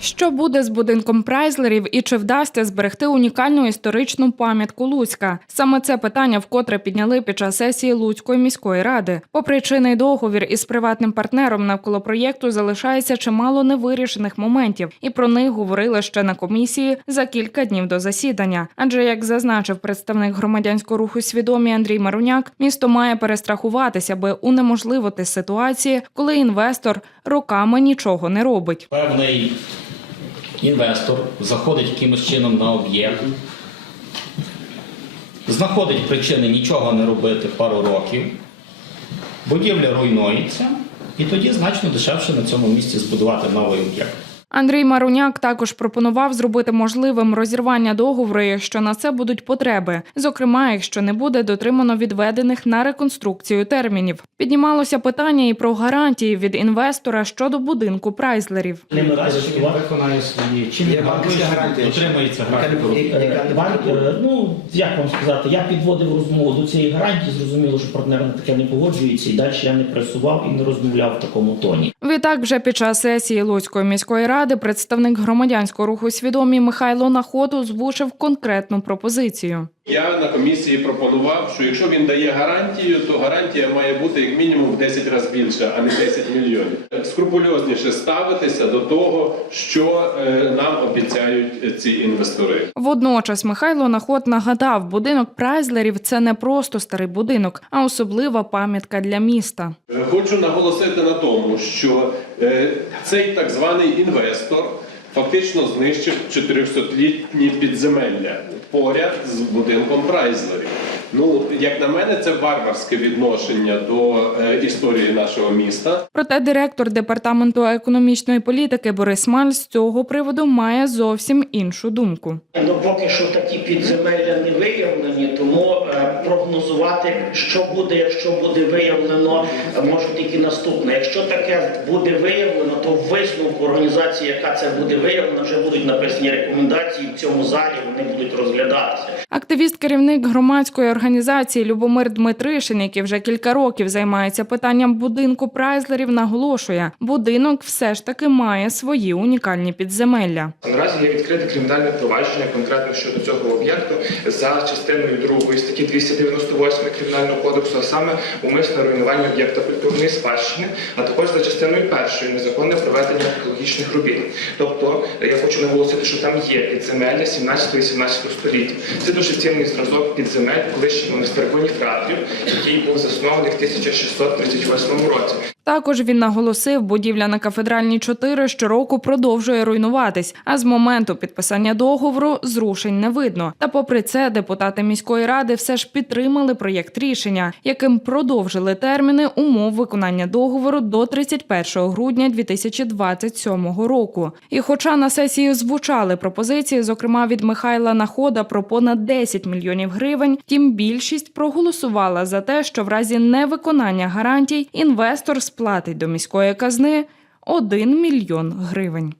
Що буде з будинком прайзлерів і чи вдасться зберегти унікальну історичну пам'ятку Луцька? Саме це питання вкотре підняли під час сесії Луцької міської ради. Попри чинний договір із приватним партнером навколо проєкту залишається чимало невирішених моментів, і про них говорили ще на комісії за кілька днів до засідання. Адже, як зазначив представник громадянського руху свідомі Андрій Маруняк, місто має перестрахуватися, аби унеможливити ситуації, коли інвестор роками нічого не робить. Певний інвестор заходить якимось чином на об'єкт, знаходить причини нічого не робити пару років, будівля руйнується, і тоді значно дешевше на цьому місці збудувати новий об'єкт. Андрій Маруняк також пропонував зробити можливим розірвання договору, якщо на це будуть потреби, зокрема, якщо не буде дотримано відведених на реконструкцію термінів. Піднімалося питання і про гарантії від інвестора щодо будинку користувати. виконає свої чи Є не Банк, буде? е, ну як вам сказати, я підводив розмову до цієї гарантії, зрозуміло, що партнер на таке не погоджується, і далі я не пресував і не розмовляв в такому тоні. Відтак, вже під час сесії Луцької міської ради представник громадянського руху свідомі Михайло Наход озвучив конкретну пропозицію. Я на комісії пропонував, що якщо він дає гарантію, то гарантія має бути як мінімум в 10 разів більша, а не 10 мільйонів. Скрупульозніше ставитися до того, що е, нам обіцяють ці інвестори. Водночас Михайло Наход нагадав, будинок прайзлерів це не просто старий будинок, а особлива пам'ятка для міста. Е, Хочу наголосити на тому, що е, цей так званий інвестор фактично знищив 400-літні підземелля поряд з будинком Прайзлерів. Ну, як на мене, це варварське відношення до е, історії нашого міста. Проте директор департаменту економічної політики Борис Маль з цього приводу має зовсім іншу думку. Ну, поки що такі підземелля не виявлені, тому е, прогнозувати, що буде, якщо буде виявлено, може тільки наступне. Якщо таке буде виявлено, то в висновку організації, яка це буде виявлена, вже будуть написані рекомендації в цьому залі. Вони будуть розглядатися. Активіст, керівник громадської організації Любомир Дмитришин, який вже кілька років займається питанням будинку прайзлерів, наголошує, будинок все ж таки має свої унікальні підземелля. Наразі є відкрите кримінальне провадження конкретно щодо цього об'єкту за частиною 2 статті 298 Кримінального кодексу, а саме умисне руйнування об'єкта культурної спадщини, а також за частиною першої незаконне проведення археологічних робіт. Тобто я хочу наголосити, що там є підземелля 17-18 століття. Це дуже цінний зразок підземель колишнього монастиря Боніфратрів, який був заснований в 1638 році. Також він наголосив, будівля на кафедральній 4 щороку продовжує руйнуватись, а з моменту підписання договору зрушень не видно. Та попри це, депутати міської ради все ж підтримали проєкт рішення, яким продовжили терміни умов виконання договору до 31 грудня 2027 року. І хоча на сесії звучали пропозиції, зокрема від Михайла Находа про понад 10 мільйонів гривень, втім більшість проголосувала за те, що в разі невиконання гарантій інвестор сплатить до міської казни 1 мільйон гривень.